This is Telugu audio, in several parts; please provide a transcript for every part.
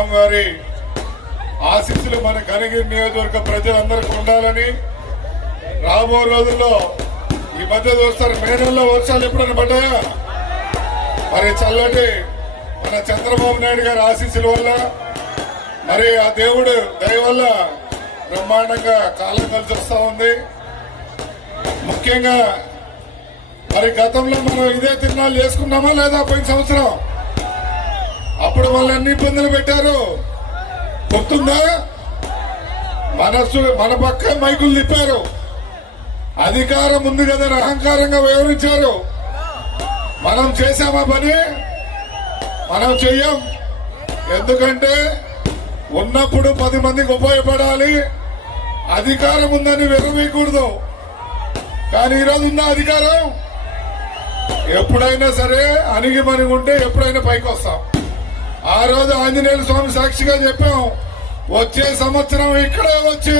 స్వామి గారి ఆశీస్సులు మన కనగిరి నియోజకవర్గ ప్రజలందరికీ ఉండాలని రాబో రోజుల్లో ఈ మధ్య చూస్తారు. మే నెలలో వర్షాలు ఎప్పుడైనా పడ్డాయా? మరి చల్లటి మన చంద్రబాబు నాయుడు గారి ఆశీస్సుల వల్ల మరి ఆ దేవుడు దయ వల్ల బ్రహ్మాండంగా కాలం కలిసి వస్తా ఉంది. ముఖ్యంగా మరి గతంలో మనం ఇదే తిరునాళ్ళు చేసుకున్నామా లేదా పోయిన సంవత్సరం? అప్పుడు వాళ్ళు అన్ని ఇబ్బందులు పెట్టారు? గుర్తుందా? మనస్సు మన పక్క మైకులు తిప్పారు. అధికారం ఉంది కదా అహంకారంగా వివరించారు మనం చేశామా పని? మనం చెయ్యం. ఎందుకంటే ఉన్నప్పుడు పది మందికి ఉపయోగపడాలి. అధికారం ఉందని విరమీయకూడదు కానీ ఈరోజు ఉన్న అధికారం? ఎప్పుడైనా సరే అణిగి మణిగి ఉంటే ఎప్పుడైనా పైకి వస్తాం ఆ రోజు ఆంజనేయుల స్వామి సాక్షిగా చెప్పాం వచ్చే సంవత్సరం ఇక్కడే వచ్చి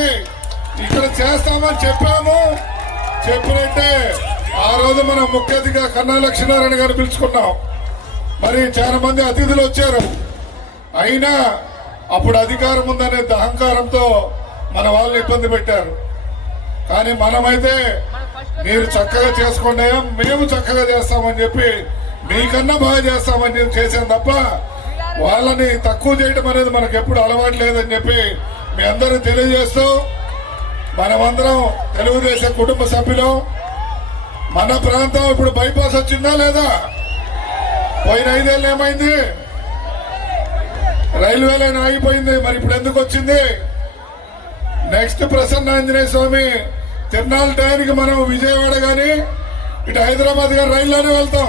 ఇక్కడ చేస్తామని చెప్పాము. చెప్పినట్టే ఆ రోజు మనం ముఖ్య అతిథిగా కన్నా లక్ష్మీనారాయణ గారు పిలుచుకున్నాం. మరి చాలా మంది అతిథులు వచ్చారు. అయినా అప్పుడు అధికారం ఉందనే అహంకారంతో మన వాళ్ళని ఇబ్బంది పెట్టారు. కానీ మనమైతే మీరు చక్కగా చేసుకోండి మేము చక్కగా చేస్తామని చెప్పి మీకన్నా బాగా చేస్తామని చెప్పి చేశాం తప్ప వాళ్ళని తక్కువ చేయడం అనేది మనకు ఎప్పుడు అలవాటు లేదని చెప్పి మీ అందరూ తెలియజేస్తూ మనమందరం తెలుగుదేశం కుటుంబ సభ్యులం మన ప్రాంతం ఇప్పుడు బైపాస్ వచ్చిందా లేదా? పోయిన ఐదేళ్ళు ఏమైంది? రైల్వే లైన్ ఆగిపోయింది మరి ఇప్పుడు ఎందుకు వచ్చింది? నెక్స్ట్ ప్రసన్న ఆంజనేయ స్వామి తిరునాళ్ళ టైంకి మనం విజయవాడ గాని ఇటు హైదరాబాద్ గాని రైల్లోనే వెళ్తాం.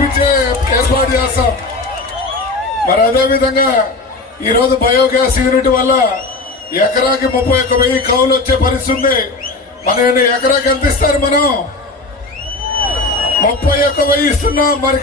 రైలు ఏర్పాటు చేస్తాం మరి అదే విధంగా ఈరోజు బయోగ్యాస్ యూనిట్ వల్ల ఎకరాకి ముప్పై ఒక్క వెయ్యి కౌలు వచ్చే పరిస్థితి ఉంది. మన ఎకరాకి ఎంత ఇస్తారు మనం? ముప్పై ఒక్క వెయ్యి ఇస్తున్నాం. మరి